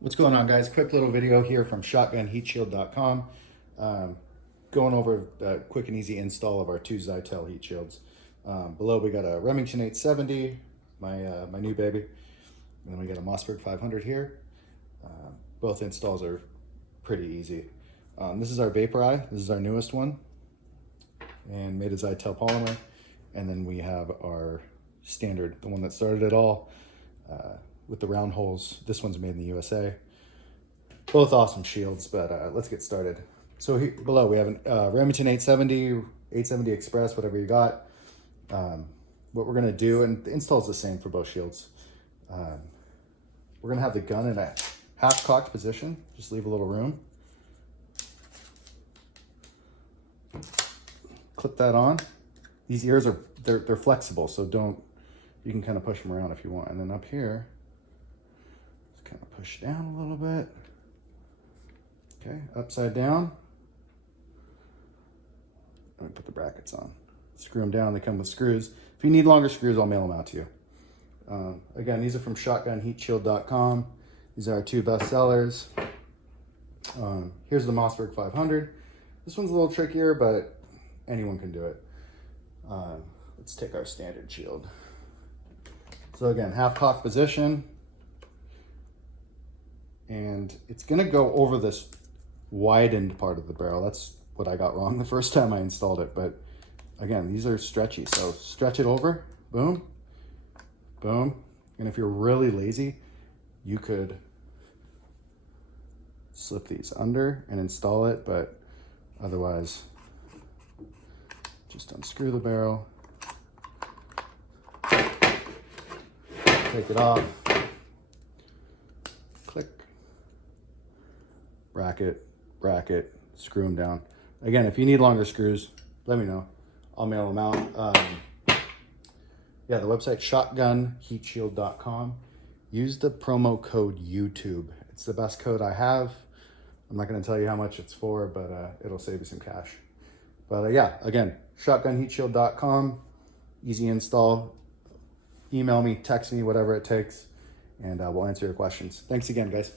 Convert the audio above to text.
What's going on, guys? Quick little video here from ShotGunHeatShield.com. Going over a quick and easy install of our two Zytel heat shields. Below we got a Remington 870, my new baby, and then we got a Mossberg 500 here. Both installs are pretty easy. This is our Vapor Eye. This is our newest one, and made of Zytel polymer. And then we have our standard, the one that started it all, with the round holes. This one's made in the USA. Both awesome shields, but let's get started. So here below we have a Remington 870, 870 Express, whatever you got. What we're gonna do, and the install is the same for both shields. We're gonna have the gun in a half cocked position. Just leave a little room. Clip that on. These ears are they're flexible, so you can kind of push them around if you want. And then up here, just kind of push down a little bit. Okay, upside down. Let me put the brackets on. Screw them down, they come with screws. If you need longer screws, I'll mail them out to you. Again, these are from ShotGunHeatShield.com. These are our two best sellers. Here's the Mossberg 500. This one's a little trickier, but anyone can do it. Let's take our standard shield. So again, half cocked position. And it's gonna go over this widened part of the barrel. That's what I got wrong the first time I installed it. But again, these are stretchy. So stretch it over, boom, boom. And if you're really lazy, you could slip these under and install it, but otherwise, just unscrew the barrel, take it off, click, bracket, bracket, screw them down. Again, if you need longer screws, let me know. I'll mail them out. Yeah, the website shotgunheatshield.com. Use the promo code YouTube. It's the best code I have. I'm not going to tell you how much it's for, but it'll save you some cash. But yeah, again, shotgunheatshield.com. Easy install. Email me, text me, whatever it takes, and we'll answer your questions. Thanks again, guys.